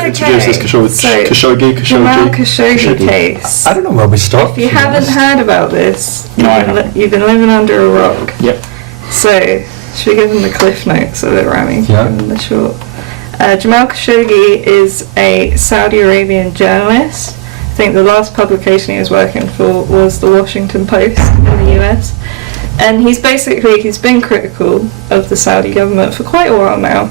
introduce this Khashoggi case. I don't know where we start. If you haven't heard about this, No, you've been living under a rock. Yep. So, should we give them the cliff notes of it, Rami? Yeah. Give them the short. Jamal Khashoggi is a Saudi Arabian journalist. I think the last publication he was working for was the Washington Post in the US. And he's been critical of the Saudi government for quite a while now.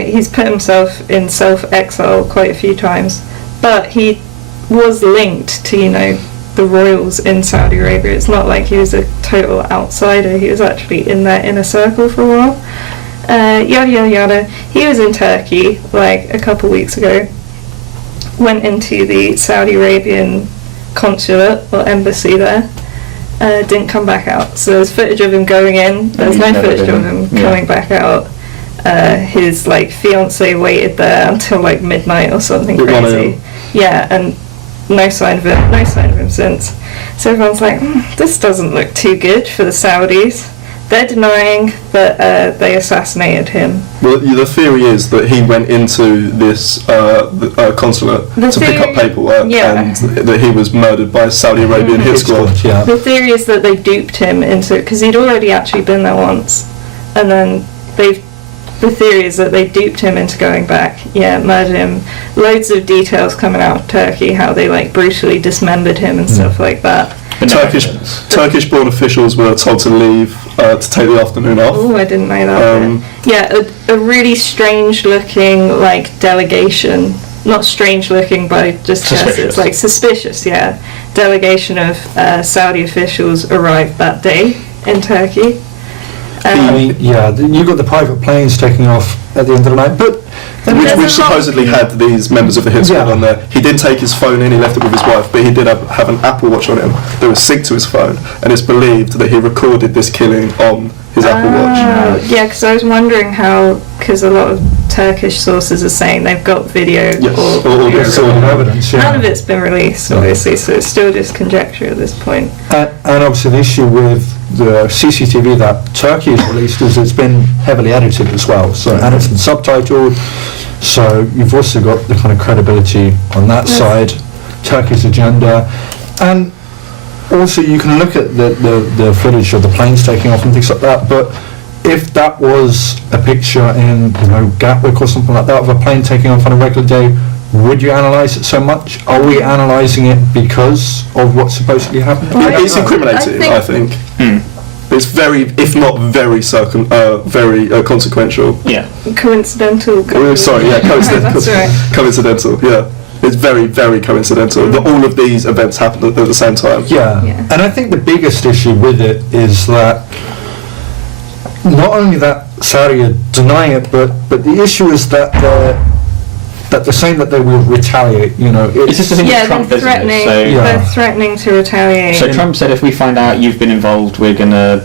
He's put himself in self-exile quite a few times. But he was linked to, the royals in Saudi Arabia. It's not like he was a total outsider. He was actually in their inner circle for a while. Yada yada yada. He was in Turkey like a couple weeks ago. Went into the Saudi Arabian consulate or embassy there. Didn't come back out. So there's footage of him going in. There's no footage of him coming back out. His fiance waited there until midnight or something crazy. Yeah, and no sign of him since. So everyone's like, this doesn't look too good for the Saudis. They're denying that they assassinated him. Well, the theory is that he went into this consulate to pick up paperwork, and that he was murdered by a Saudi Arabian hit squad. Yeah. The theory is that they duped him into, because he'd already actually been there once, and then the theory is that they duped him into going back. Yeah, murdered him. Loads of details coming out of Turkey, how they brutally dismembered him and stuff like that. Turkish-born officials were told to leave to take the afternoon off. Oh, I didn't know that. Yeah, a really strange-looking delegation. Not strange-looking, but just suspicious. It's suspicious. Yeah, delegation of Saudi officials arrived that day in Turkey. You got the private planes taking off at the end of the night, but which supposedly had these members of the hit squad on there. He didn't take his phone in, he left it with his wife, but he did have an Apple Watch on him that was synced to his phone, and it's believed that he recorded this killing on his Apple Watch. Yeah, because I was wondering how, because a lot of Turkish sources are saying they've got video all evidence. Yeah. None of it's been released, obviously, so it's still just conjecture at this point. And obviously the issue with the CCTV that Turkey has released is it's been heavily edited as well, and it's been subtitled, so you've also got the kind of credibility on that side, Turkey's agenda, and also you can look at the footage of the planes taking off and things like that, but if that was a picture in Gatwick or something like that of a plane taking off on a regular day, would you analyse it so much? Are we analysing it because of what's supposedly happened? It's incriminating, I think. It's very, if not very, very consequential. Yeah. Coincidental. Coincidental. That's right. Coincidental. Yeah. It's very, very coincidental that all of these events happened at the same time. Yeah. And I think the biggest issue with it is that not only that Saudi are denying it, but the issue is that they're saying that they will retaliate. It's just the thing with Trump, they're threatening. They're threatening to retaliate. So Trump said, if we find out you've been involved, we're gonna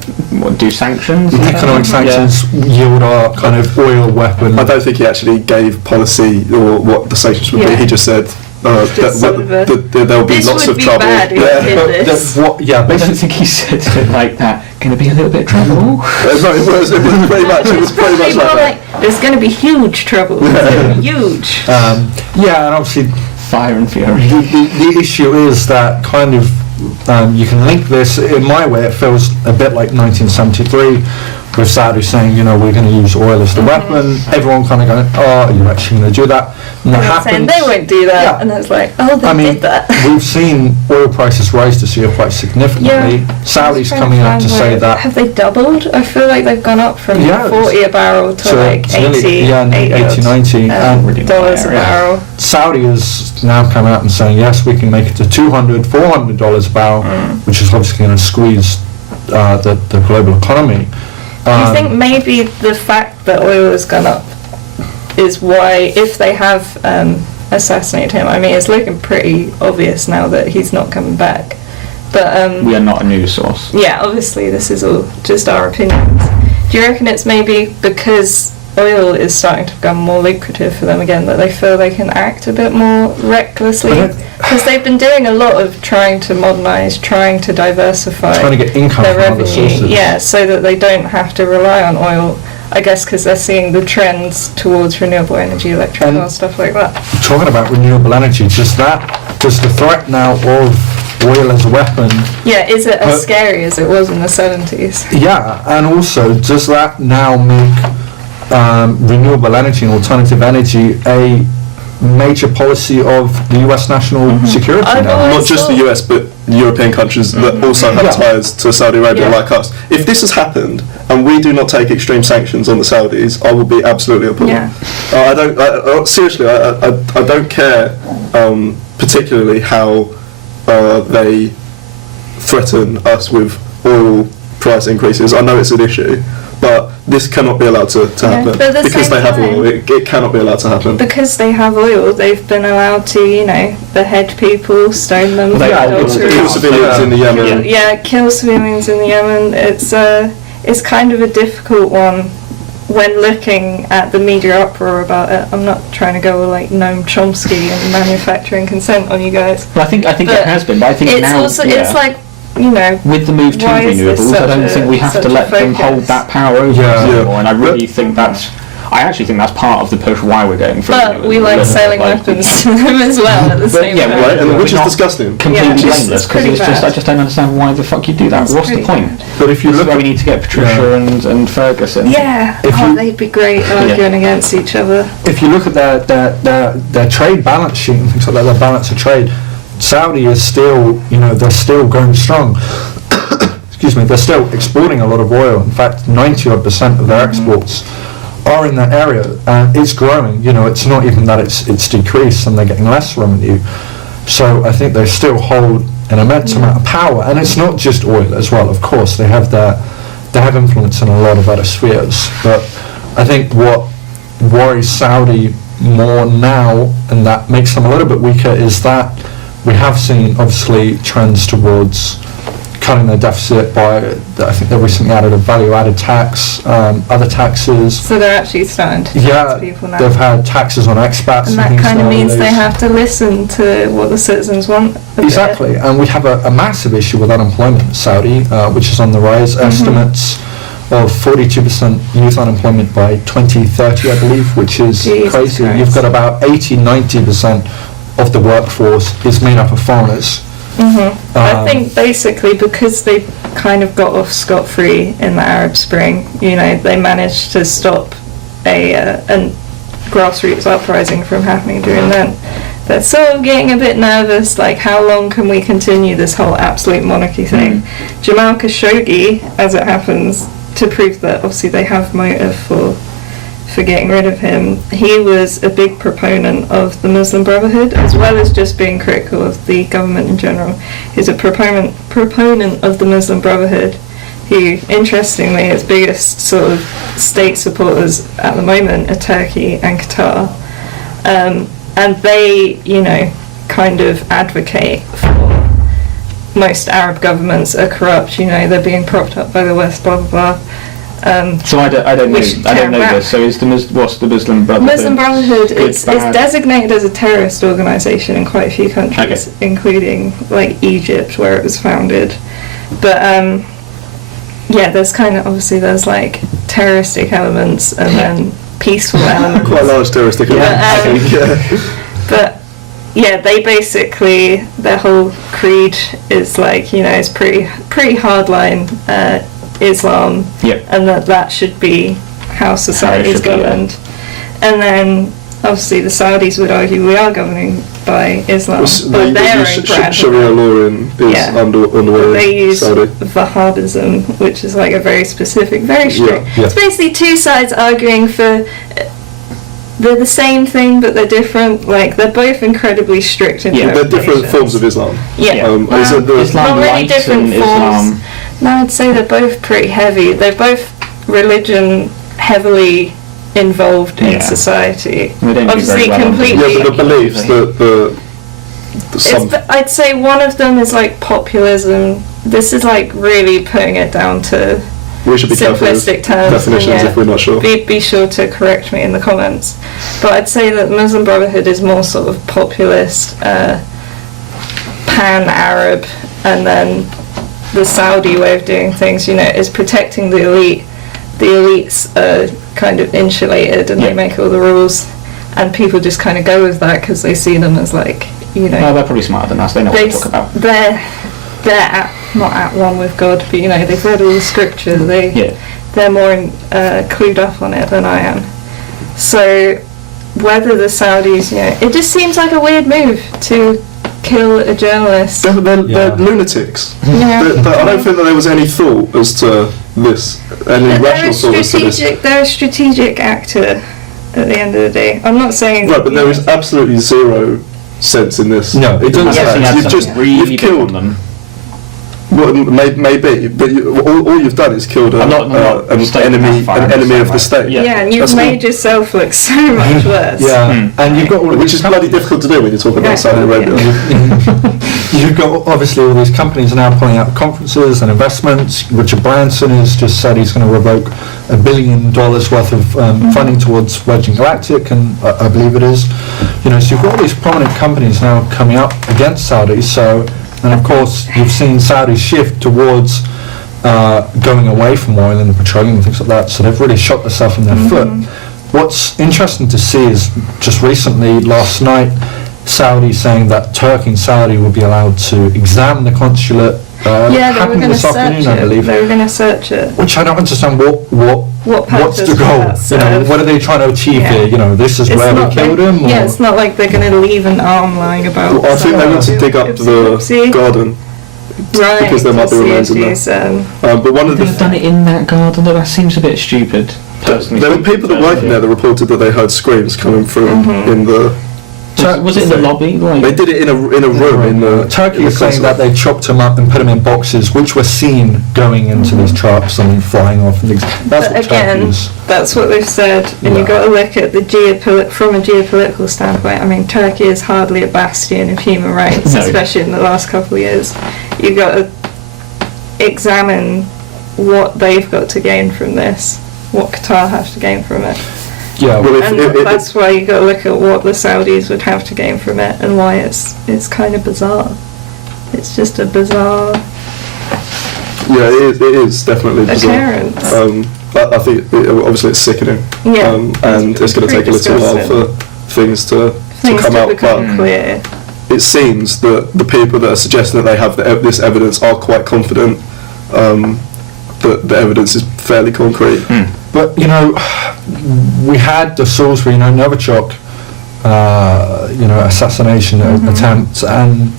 do sanctions. Economic sanctions, yield our kind of oil weapon. I don't think he actually gave policy or what the sanctions would be. He just said there'll be lots of trouble. I don't think he said it like that. Going to be a little bit of trouble. No, it was pretty much. It was pretty much like that. There's going to be huge trouble. Huge. And obviously fire and fury. The issue is that kind of you can link this. In my way, it feels a bit like 1973. With Saudi saying, we're going to use oil as the weapon. Everyone kind of going, are you actually going to do that? And that happens. Saying they won't do that. Yeah. And it's like, they did that. We've seen oil prices rise this year quite significantly. Saudis coming out to say that. Have they doubled? I feel like they've gone up from 40 a barrel to 80, 90 dollars a barrel. Saudi is now coming out and saying, yes, we can make it to $200, $400 a barrel, which is obviously going to squeeze the global economy. Do you think maybe the fact that oil has gone up is why, if they have assassinated him, it's looking pretty obvious now that he's not coming back. But we are not a news source. Yeah, obviously this is all just our opinions. Do you reckon it's maybe because oil is starting to become more lucrative for them again, that they feel they can act a bit more recklessly? Because they've been doing a lot of trying to modernise, trying to diversify, trying to get income their from revenue, other sources. so that they don't have to rely on oil. I guess because they're seeing the trends towards renewable energy, electric And- cars, stuff like that. Talking about renewable energy, just the threat now of oil as a weapon. Yeah, is it as But- scary as it was in the 70s? Yeah, and also, does that now make renewable energy and alternative energy a major policy of the US national security I've now? always Not just the thought- US, but European countries that also have Yeah. ties to Saudi Arabia Yeah. like us. If this has happened and we do not take extreme sanctions on the Saudis, I will be absolutely appalled. Yeah. I don't. Seriously, I don't care particularly how they threaten us with oil price increases. I know it's an issue, but this cannot be allowed to happen but at the because same they have time- oil. It cannot be allowed to happen. Because they have oil, they've been allowed to, behead people, stone them, Well, they for are Kill adultery. civilians in the Yemen. Kill civilians in the Yemen. It's kind of a difficult one when looking at the media uproar about it. I'm not trying to go like Noam Chomsky and manufacturing consent on you guys. Well, I think But it has been, but I think It's now, also yeah, it's like with the move to why is this renewables, I such don't a- think we have such to a let them hold focus? that power over Yeah. us Yeah. anymore. And I really think I actually think that's part of the push why we're going for But we renewables. like selling weapons to them as well at the same yeah, time. Right, and Yeah, which is we're not disgusting. completely Yeah, it's blameless, because pretty it's just, I bad. just don't understand why the fuck you do that. It's What's the pretty point? bad. But if you This is look why at we need to get Patricia and Ferguson. Yeah, If you- they'd be great arguing against each other. if you look at their trade balance sheet and things like that, their balance of trade, Saudi is still, they're still going strong. Excuse me, they're still exporting a lot of oil. In fact, 90% of their exports are in that area, and it's growing. It's not even that it's decreased and they're getting less revenue. So I think they still hold an immense amount of power, and it's not just oil as well. Of course, they have influence in a lot of other spheres. But I think what worries Saudi more now, and that makes them a little bit weaker, is that we have seen obviously trends towards cutting their deficit by, I think they recently added a value-added tax, other taxes. So they're actually starting to Yeah, tax people now. they've had taxes on expats And that things kind of means they nowadays. have to listen to what the citizens want. a bit. Exactly, and we have a massive issue with unemployment in Saudi, which is on the rise. Estimates of 42% youth unemployment by 2030, I believe, which is Jesus crazy. Christ. You've got about 80-90% of the workforce is made up of foreigners. I think basically because they kind of got off scot-free in the Arab Spring, they managed to stop a grassroots uprising from happening during then. They're sort of getting a bit nervous, like how long can we continue this whole absolute monarchy thing? Jamal Khashoggi, as it happens, to prove that obviously they have motive for getting rid of him, he was a big proponent of the Muslim Brotherhood, as well as just being critical of the government in general. He's a proponent of the Muslim Brotherhood, who, interestingly, its biggest sort of state supporters at the moment are Turkey and Qatar. And they, kind of advocate for most Arab governments are corrupt, they're being propped up by the West, blah, blah, blah. So I don't We should know tear 'em out. this. So what's the Muslim Brotherhood? Muslim Brotherhood Good, is bad? designated as a terrorist organisation in quite a few countries, including like Egypt, where it was founded. But there's kind of there's like terroristic elements and then peaceful elements. Quite large terroristic event, I um, think. Yeah. But they basically, their whole creed is like, it's pretty hardline Islam, Yep. and that should be how society is should be, yeah. governed. And then obviously the Saudis would argue we are governing by Islam, but their own brand. Sharia law is Yeah. underway They in use Saudi. Wahhabism, which is like a very specific, very strict. Yeah. It's basically two sides arguing for. They're the same thing, but they're different. Like they're both incredibly strict Yeah. interpretations. They're different forms of Islam. Yeah. Is it the- Islam Not really light different and forms. Islam. No, I'd say they're both pretty heavy. They're both religion heavily involved in Yeah. society. They don't do Obviously, very well on completely. Yeah, but the beliefs that some I'd say one of them is like populism. This is like really putting it down to we should be careful with simplistic terms. definitions yeah. if we're not sure. Be sure to correct me in the comments. But I'd say that Muslim Brotherhood is more sort of populist, pan-Arab, and then the Saudi way of doing things, is protecting the elite, the elites are kind of insulated and they make all the rules, and people just kind of go with that because they see them as like, you know. Well, they're probably smarter than us. They know what to talk about. They're not at one with God, but you know, they've read all the scripture. They're more clued up on it than I am. So whether the Saudis, you know, it just seems like a weird move to kill a journalist. They're lunatics. Yeah. I don't think that there was any thought as to this, any rational thought as to this. They're a strategic actor at the end of the day. I'm not saying... Right, but there is absolutely zero sense in this. No, it doesn't. You've killed them. Well, maybe, but all you've done is killed an enemy of the state. Yeah, and you've made yourself look so much worse. Yeah, and you've got all which is bloody difficult to do when you're talking about Saudi Arabia. You've got obviously all these companies are now pulling out conferences and investments. Richard Branson has just said he's going to revoke $1 billion worth of funding towards Virgin Galactic, and I believe it is. You know, so you've got all these prominent companies now coming up against Saudi. So. And of course, you've seen Saudi shift towards going away from oil and petroleum and things like that. So they've really shot themselves in their foot. What's interesting to see is just recently, last night, Saudi saying that Turkey and Saudi will be allowed to examine the consulate. They were going to search I believe. They were going to search it. Which I don't understand. What's the goal? You know, what are they trying to achieve here? You know, this is where we killed him. Yeah, it's not like they're going to leave an arm lying about. Well, I think they want to dig up the garden. Right, because there might be remains in there. But one of they've done it in that garden. That seems a bit stupid. Personally, there were people that worked in there that reported that they heard screams coming from in the. Was it in the lobby? They did it in a room in the. Turkey is saying that they chopped them up and put them in boxes, which were seen going into these trucks and flying off and things. That's what Turkey is. That's what they've said, and you've got to look at the from a geopolitical standpoint. I mean, Turkey is hardly a bastion of human rights, especially in the last couple of years. You've got to examine what they've got to gain from this, what Qatar has to gain from it. Yeah, well, and that's why you got to look at what the Saudis would have to gain from it, and why it's kind of bizarre. It's just a bizarre. Yeah, it is definitely bizarre. I think obviously it's sickening. Yeah, and it's going to take a little while for things to come out. But clear. It seems that the people that are suggesting that they have this evidence are quite confident that the evidence is fairly concrete. But you know, we had the Salisbury, Novichok, assassination attempt, and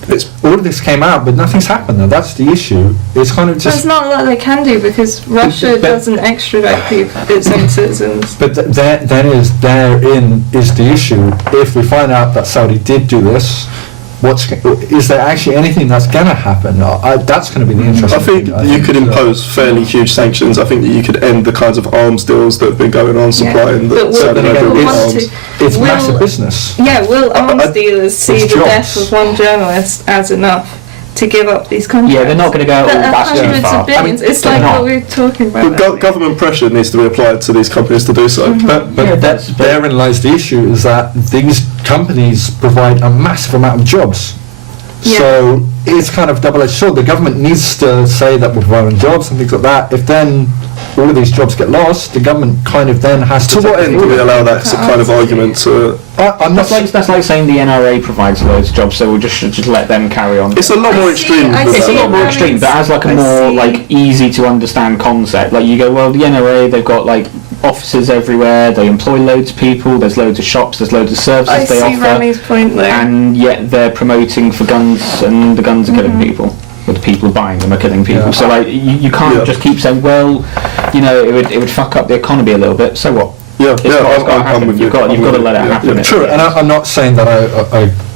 all of this came out, but nothing's happened. Now that's the issue. It's kind of just. It's not like they can do because Russia doesn't extradite its own citizens. But therein is the issue. If we find out that Saudi did do this, is there actually anything that's going to happen? That's going to be the interesting thing. I think you could impose fairly huge sanctions. I think that you could end the kinds of arms deals that have been going on supplying the Saudi Arabia with arms. It's massive business. Yeah, will arms dealers see the death of one journalist as enough to give up these contracts? Yeah, they're not going to go, that's hundreds of billions. It's like what we were talking about. But government pressure needs to be applied to these companies to do so. But therein lies the issue, is that these companies provide a massive amount of jobs. Yeah. So it's kind of double-edged sword. The government needs to say that we're providing jobs and things like that. If then all of these jobs get lost, the government kind of then has to... To what end do we allow that kind of argument to... That's like saying the NRA provides loads of jobs, so we'll just let them carry on. It's a lot more extreme. It's a lot more extreme, but as like a more like easy to understand concept. Like you go, well, the NRA, they've got like offices everywhere, they employ loads of people, there's loads of shops, there's loads of services they offer. Rami's point there. And yet they're promoting for guns, and the guns are killing people. With the people buying them are killing people. So like you can't just keep saying, well, it would fuck up the economy a little bit. So what? You've got to let it happen. True, and I'm not saying that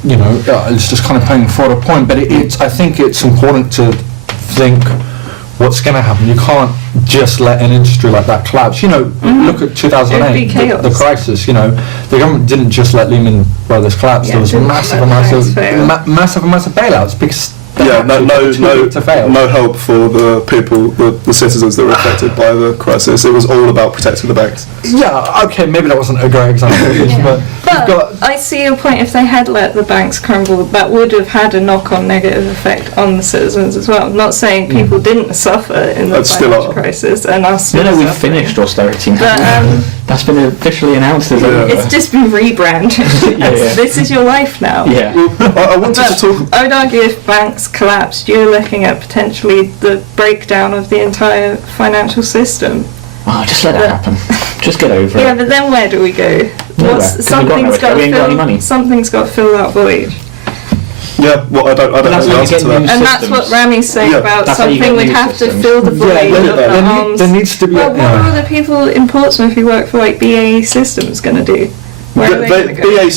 it's just kind of playing for a point, but I think it's important to think what's going to happen. You can't just let an industry like that collapse. Look at 2008, the crisis. The government didn't just let Lehman Brothers collapse. There was massive amounts of bailouts because Yeah, to fail. no help for the people, the citizens that were affected by the crisis. It was all about protecting the banks. Yeah, okay, maybe that wasn't a great example, but you've got... I see your point. If they had let the banks crumble, that would have had a knock-on negative effect on the citizens as well. I'm not saying people didn't suffer in the financial crisis, and are still No, we've suffering. finished austerity now. But, that's been officially announced as over. it's just been rebranded. Yeah. This is your life now. Yeah. I wanted to talk. I would argue if banks collapsed, you're looking at potentially the breakdown of the entire financial system. Oh, just let it happen. Just get over Yeah, it. but then where do we go? Nowhere, 'cause we've got nowhere to go. We ain't got any money. Something's got to fill that void. Yeah, well, I don't know that's the how you answer get to that. new And that's what systems. Rami's saying Yeah, about that's how you something get would new have to systems. fill the void of the arms. there needs to be... Well, what are all the people in Portsmouth who work for like BAE Systems going to do? Where are they going to go? BAE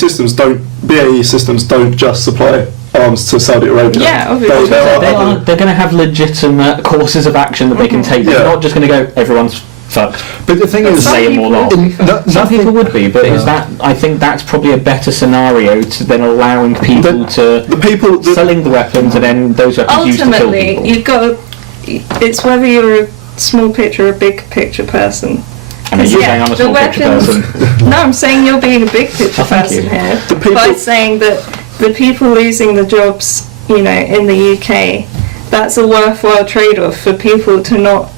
systems don't just supply arms to Saudi Arabia. Yeah, obviously. They're going to have legitimate courses of action that they can take. They're Yeah. not just going to go, everyone's fucked. But the thing But is... some lay 'em people all off. would be fucked. Some people would be, but is that? I think that's probably a better scenario than allowing people to The people that selling the weapons and then those weapons used to kill Ultimately, people. you've got to, it's whether you're a small picture or a big picture person. I mean, you're saying I'm a the small picture weapons- person. No, I'm saying you're being a big picture Oh, thank person you. here. The people- By saying that the people losing the jobs, you know, in the UK, that's a worthwhile trade-off for people to not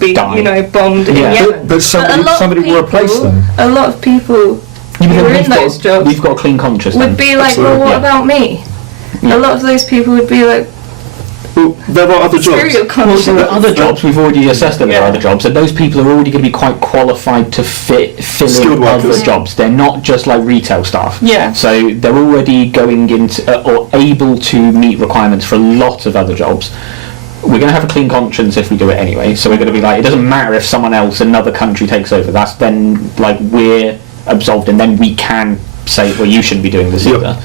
be, Die. you know, bombed in Yeah. Yemen. But somebody- a lot of somebody will replace people- them. A lot of people Yeah, who but are we've in those got, jobs we've got a clean conscience. would then. be like, Absolutely, well, what yeah. about me? Yeah. A lot of those people would be like, well, there are other screw jobs. your Well, conscience. there are other jobs. We've already assessed that there are Yeah. other jobs, and those people are already going to be quite qualified to fill Skilled in other workers. jobs. They're not just like retail staff. Yeah. So they're already going into or able to meet requirements for a lot of other jobs. We're going to have a clean conscience if we do it anyway. So we're going to be like, it doesn't matter if someone else, another country takes over. That's then like we're absolved, and then we can say, well, you shouldn't be doing this Yep. either.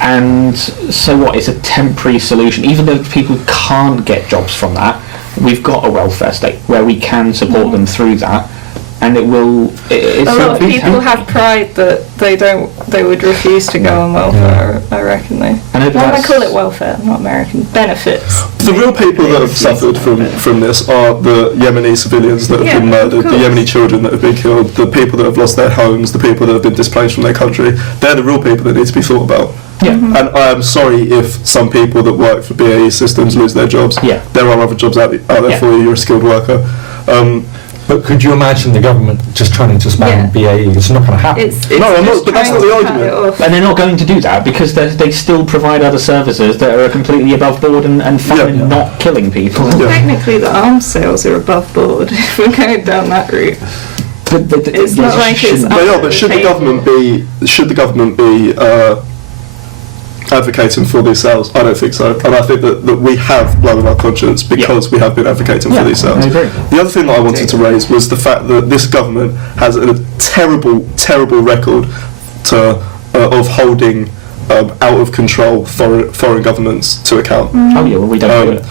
And so what? It's a temporary solution. Even though people can't get jobs from that, we've got a welfare state where we can support them through that, and it will. It's A lot of big people help. have pride that they would refuse to go on welfare, I reckon they. I know, but Why do I that's- call it welfare, not American? Benefits. The real people that have suffered from this are the Yemeni civilians that have Yeah, been murdered, of the course. Yemeni children that have been killed, the people that have lost their homes, the people that have been displaced from their country. They're the real people that need to be thought about. Yeah. And I am sorry if some people that work for BAE Systems lose their jobs. Yeah. There are other jobs out there Yeah. for you. You're a skilled worker. But could you imagine the government just trying to disband BAE? It's not going to happen. It's No, I'm just not- but that's trying not the to cut argument. it off. And they're not going to do that because they still provide other services that are completely above board and fine Yeah. and not killing people. Yeah. Technically, the arms sales are above board if we're going down that route. But It's not like it's shouldn't- They are, but should the government be advocating for these sales? I don't think so. And I think that we have blood on our conscience because we have been advocating Yeah, for these sales. I agree. The other thing that I wanted to raise was the fact that this government has a terrible, terrible record of holding out of control foreign governments to account. Oh yeah, well we don't do it.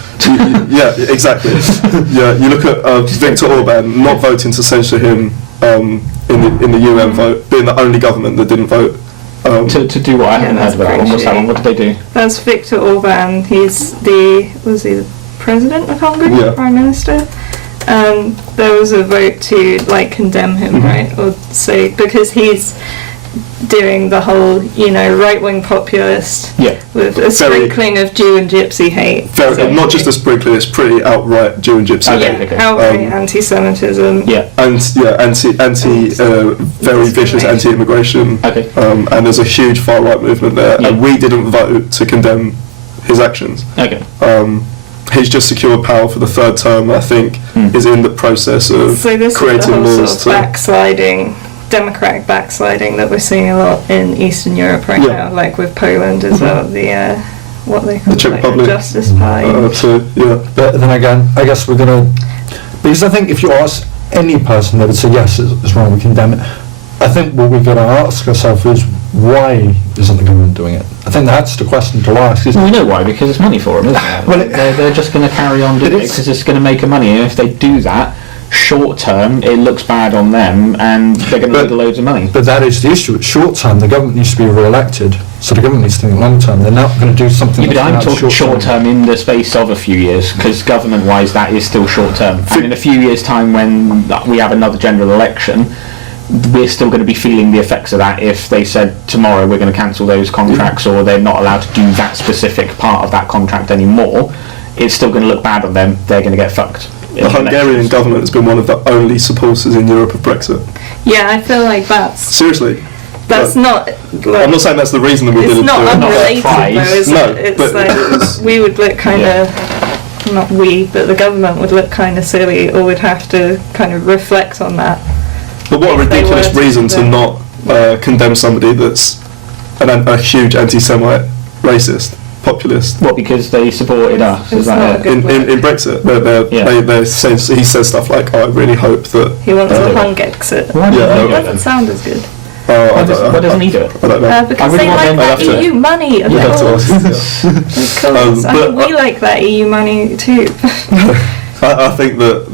Yeah, exactly. Yeah, you look at Viktor Orban not voting to censure him in the UN vote, being the only government that didn't vote. To do what? I haven't heard that's of that one. What's that one? What did they do? That's Viktor Orban. He's the president of Hungary, Yeah. prime minister. There was a vote to like condemn him, right, or say because he's doing the whole, you know, right-wing populist Yeah. with a sprinkling of Jew and Gypsy hate. Not just a sprinkling; it's pretty outright Jew and Gypsy. Okay. Yeah, outright anti-Semitism. Yeah. And very vicious anti-immigration. Okay. And there's a huge far-right movement there, Yeah. and we didn't vote to condemn his actions. Okay. He's just secured power for the third term. I think is in the process of So this is the creating whole laws sort of backsliding, democratic backsliding that we're seeing a lot in Eastern Europe right Yeah. now, like with Poland as well. The what they call The Czech it, Republic. the Justice Party. But then again, I guess we're going to... Because I think if you ask any person, they would say, yes, it's wrong, we condemn it. I think what we've got to ask ourselves is, why isn't the government doing it? I think that's the question to ask. Well, we know why, because it's money for them, isn't it? Well, they're just going to carry on doing it is. because it's going to make them money, and if they do that, short term, it looks bad on them, and they're going to lose loads of money. But that is the issue. It's short term. The government needs to be re-elected, so the government needs to think long term. They're not going to do something. Yeah, but I'm that's talking short short term in the space of a few years, because government-wise, that is still short term. And in a few years' time, when we have another general election, we're still going to be feeling the effects of that. If they said tomorrow we're going to cancel those contracts, or they're not allowed to do that specific part of that contract anymore, it's still going to look bad on them. They're going to get fucked. The Hungarian government has been one of the only supporters in Europe of Brexit. Yeah, I feel like Seriously. that's not. Like, I'm not saying that's the reason that we it's didn't not do it. unrelated though, is No, it? It's but like we would look kind of, not we, but the government would look kind of silly, or would have to kind of reflect on that. But what a if they ridiculous were to reason do to that. not condemn somebody that's a huge anti-Semite, racist, populist. What, because they supported us? It's Is that not it? good. In Brexit, he says stuff like, "Oh, I really hope that." He wants Oh. a hung exit. Why Yeah, doesn't he It do it doesn't then? sound as good. Why doesn't he do it? I don't know. Because I really they want like them- that I'd have to- EU money, of You'd have to course. ask. Yeah. Of course. I but- mean, we like that EU money too. I think that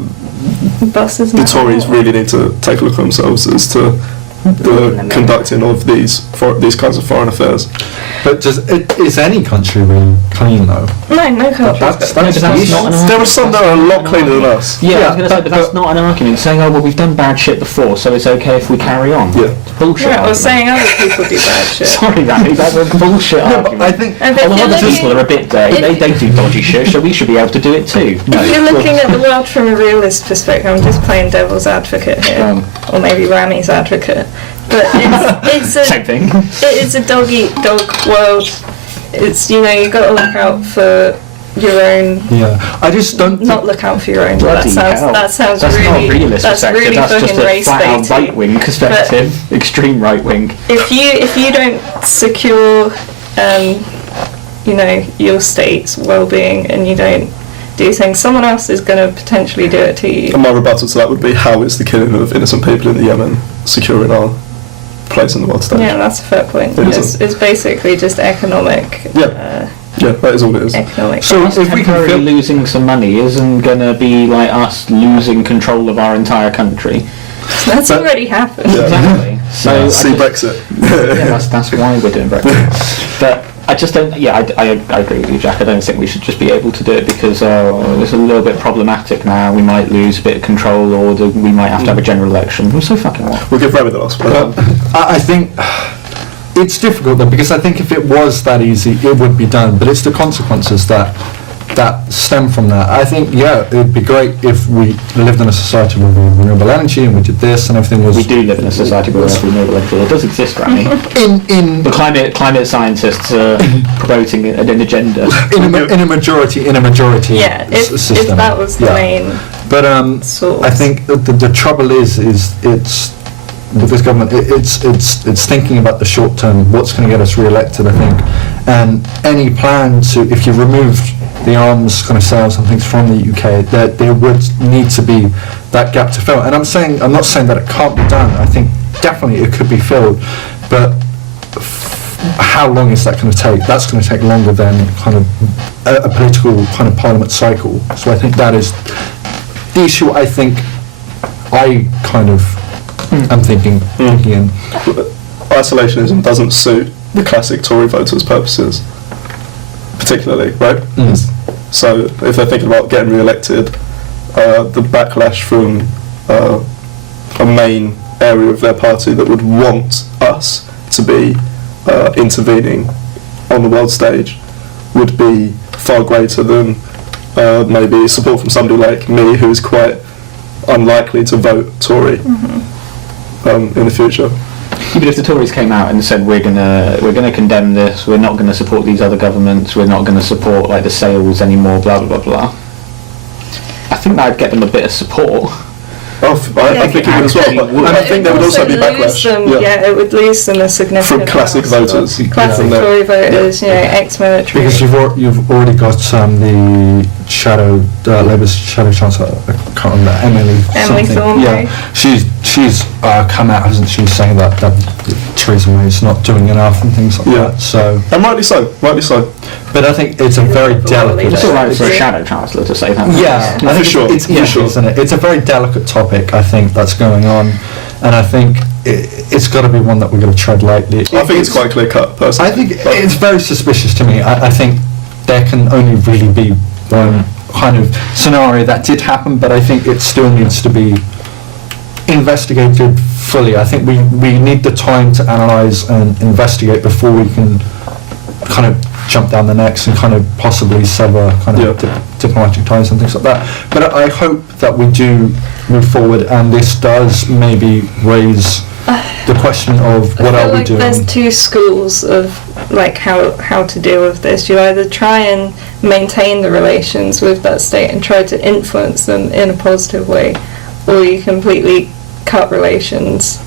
Buses the and Tories really need to take a look at themselves as to the conducting of these kinds of foreign affairs. But is any country really clean though? No country. That's but that's the issue. not an There are some that are a lot cleaner than us. Yeah, I was Yeah, going to say, but that's not an argument. Saying, oh, well, we've done bad shit before, so it's okay if we carry on. Yeah. It's bullshit. Yeah, or argument. saying other people do bad shit. Sorry, Randy, that's a bullshit No, argument. but I think And Oh, if well, you're other people looking- are a bit dirty. They do dodgy shit, so we should be able to do it too. If you're looking at the world from a realist perspective, I'm just playing devil's advocate here, or maybe Rami's advocate. But it's a Same thing. it's a dog eat dog world. It's, you know, you've got to look out for your own. yeah. I just don't. Not look out for your own. Bloody That hell. sounds That's really. not a realist that's perspective. really That's just fucking a race flat out baiting. right-wing perspective. Extreme right-wing. If you don't secure, you know, your state's well-being, and you don't do things, someone else is going to potentially do it to you. And my rebuttal to that would be, how is the killing of innocent people in the Yemen securing our place in the world stage? Yeah, that's a fair point. It It's, isn't. it's basically just economic. Yeah, that is all it is. Economic. So Us if we can temporarily feel, losing some money isn't going to be like us losing control of our entire country. That's already happened. Yeah. Exactly. So I See just- Brexit. yeah, that's why we're doing Brexit. But I just don't. Yeah, I agree with you, Jack. I don't think we should just be able to do it because it's a little bit problematic now. We might lose a bit of control, or we might have to have a general election. We're so fucking what? We'll give Remy the last one. I think it's difficult though, because I think if it was that easy, it would be done. But it's the consequences that stem from that. I think, yeah, it'd be great if we lived in a society where we had renewable energy and we did this and everything was. We do live in a society where we have renewable energy. It does exist, Rami. in The climate scientists are promoting an agenda. in a majority Yeah, if system. that was the Yeah. main But source. I think the trouble is it's with this government. It's thinking about the short term. What's going to get us re-elected? I think, and any plan to, if you removed the arms kind of sales and things from the UK, that there would need to be that gap to fill. And I'm not saying that it can't be done. I think definitely it could be filled, but how long is that going to take? That's going to take longer than kind of a political kind of parliament cycle. So I think that is the issue. I think I kind of am thinking in. Isolationism doesn't suit the classic Tory voters' purposes, particularly, right? So if they're thinking about getting re-elected, the backlash from a main area of their party that would want us to be intervening on the world stage would be far greater than maybe support from somebody like me, who is quite unlikely to vote Tory in the future. Yeah, but if the Tories came out and said we're gonna condemn this, we're not gonna support these other governments, we're not gonna support like the sales anymore, blah blah blah blah, I think that'd get them a bit of support. I think it would as well. And I think there would also be backlash. It would lose them a significant From classic amount of voters. classic Tory voters, ex-military. Because you've already got the Labour's shadow chancellor, I can't remember, Emily something. Thornberry. Yeah, she's come out, hasn't she, saying that Theresa May's not doing enough and things like that. So, and rightly so. but I think it's a very delicate. It's all right for a shadow chancellor to say that. Yeah, I think it's isn't it? It's a very delicate topic, I think, that's going on, and I think it's got to be one that we're going to tread lightly. I think it's quite clear cut, personally. I think it's very suspicious to me. I think there can only really be one kind of scenario that did happen, but I think it still needs to be investigated fully. I think we need the time to analyse and investigate before we can kind of jump down the necks and kind of possibly sever kind of diplomatic ties and things like that. But I hope that we do move forward, and this does maybe raise the question of what are we doing. There's two schools of like how to deal with this. You either try and maintain the relations with that state and try to influence them in a positive way, or you completely cut relations.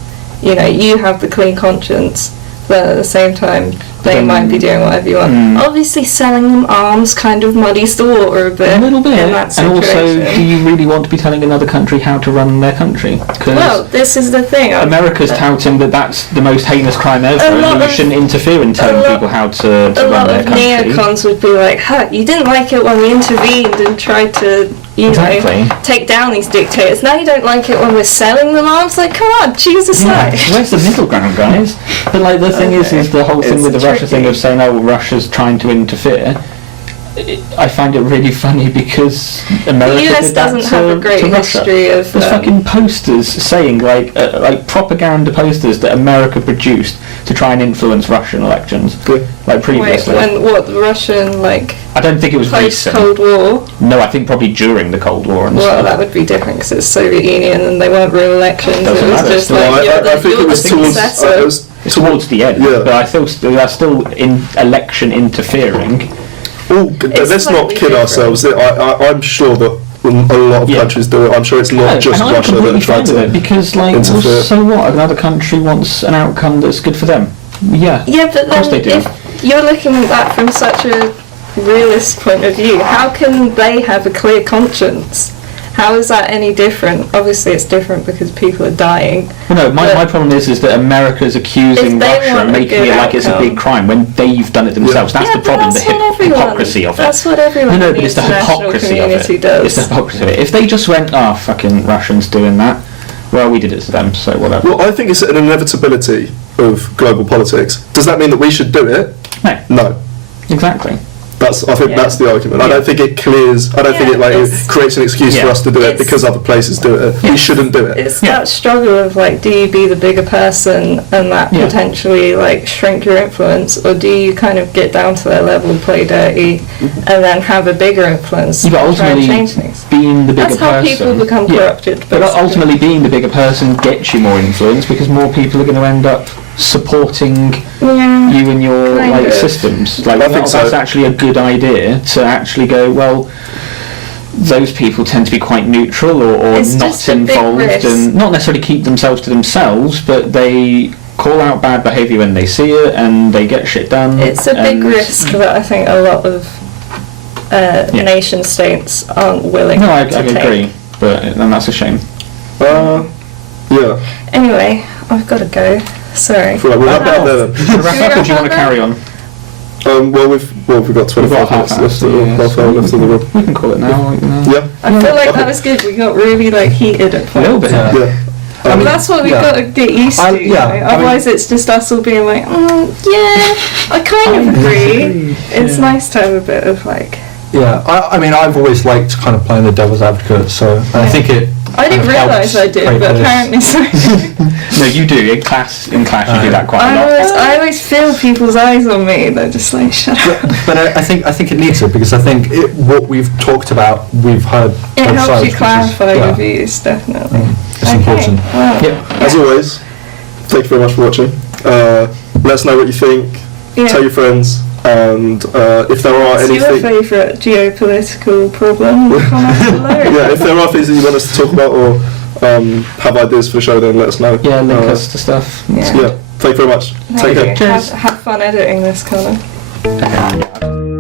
You have the clean conscience, but at the same time they might be doing whatever you want. Obviously selling them arms kind of muddies the water a bit. A little bit. In that and situation. also, do you really want to be telling another country how to run their country? Well, this is the thing. America's touting that that's the most heinous crime ever, and you shouldn't interfere in telling people how to run their country. A lot of neocons would be like, you didn't like it when we intervened and tried to, take down these dictators. Now you don't like it when we're selling them arms? Like, come on, choose a side. Where's the middle ground, guys? But like the thing is the whole thing with the Russia thing of saying, Russia's trying to interfere. I find it really funny because America the US did that doesn't have a great to Russia. history of There's fucking posters saying like propaganda posters that America produced to try and influence Russian elections, like previously. When the Russian I don't think it was recent. Cold War. No, I think probably during the Cold War and Well, stuff. that would be different because it's Soviet Union and they weren't real elections. Doesn't it was matter. just No, like I think it was towards. It's towards the end, but I still that's still in election interfering. Let's not kid ourselves. I'm sure that a lot of countries do it. I'm sure it's not just and Russia that are trying to because interfere. so what? Another country wants an outcome that's good for them. Yeah, but of course they then do. if you're looking at that from such a realist point of view, how can they have a clear conscience? How is that any different? Obviously it's different because people are dying. Well, no, my problem is that America's accusing Russia and making it like it's a big crime when they've done it themselves. That's the problem, the hypocrisy of it. That's what everyone No, in but the it's the international hypocrisy of community it. does. It's the hypocrisy of it. If they just went, fucking Russians doing that, well, we did it to them, so whatever. Well, I think it's an inevitability of global politics. Does that mean that we should do it? No. Exactly. I think that's the argument. I don't think it clears. I don't think it creates an excuse for us to do it because other places do it. We shouldn't do it. It's that struggle of do you be the bigger person and that potentially shrink your influence, or do you kind of get down to their level, play dirty, and then have a bigger influence and try and change things? Being the bigger That's how person, people become corrupted. But ultimately, being the bigger person gets you more influence because more people are going to end up supporting you and your systems. I think that's actually a good idea to actually go, well, those people tend to be quite neutral or not involved and not necessarily keep themselves to themselves, but they call out bad behaviour when they see it and they get shit done. It's a big risk that I think a lot of nation states aren't willing to take. I agree, and that's a shame. Anyway, I've got to go. Sorry. We'll wrap it up there then. Wrap up, or do you want to carry on? We've got 25 minutes left of the room. We can call it now. Yeah. I feel like that was good. We got really heated at points. A little bit. Yeah. I mean, that's what we've got to get used to. Otherwise, it's just us all being like, I kind of agree. It's nice to have a bit of Yeah, I mean, I've always liked kind of playing the devil's advocate, so I think it. I didn't realise I did, but apparently so. No, you do. In class, you do that quite a lot. I always feel people's eyes on me. They're just like, shut up. But I think it needs it because I think what we've talked about, we've heard. It helps you clarify your views, definitely. It's important. Well, As always, thank you very much for watching. Let us know what you think. Tell your friends. And if there are What's anything... your favourite geopolitical problem? Comment below. If there are things that you want us to talk about or have ideas for the show, then let us know. Yeah, link us to stuff. Yeah. Yeah, thank you very much. Thank Take you. care. Cheers. Have fun editing this, Connor. Okay.